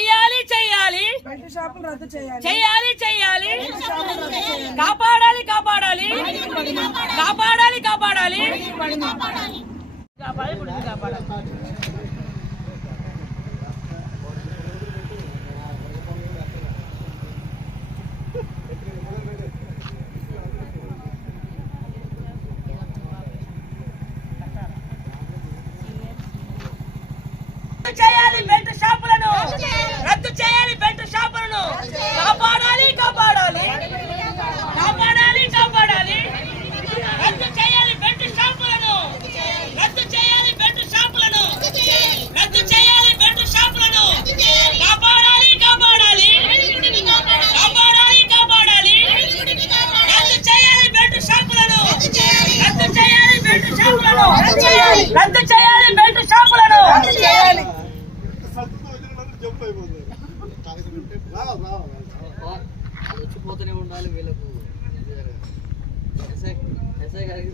చెయ్యాలి చెయ్యాలి బెల్ట్ షాపులు రద్దు చేయాలి. చెయ్యాలి చెయ్యాలి కాపాడాలి కాపాడాలి కాపాడాలి కాపాడాలి చేయాలి బెల్ట్ షాపులను రద్దు చేయాలి బెల్ట్ షాపులను కాపాడాలి కాపాడాలి కాపాడాలి కాపాడాలి రద్దు చేయాలి బెల్ట్ షాపులను రద్దు చేయాలి బెల్ట్ షాపులను రద్దు చేయాలి బెల్ట్ షాపులను కాపాడాలి కాపాడాలి కాపాడాలి కాపాడాలి రద్దు చేయాలి బెల్ట్ షాపులను రద్దు చేయాలి బెల్ట్ షాపులను రద్దు చేయాలి బెల్ట్ షాపులను వచ్చిపోతూనే ఉండాలి వీళ్ళకు. ఎస్ఐ గారికి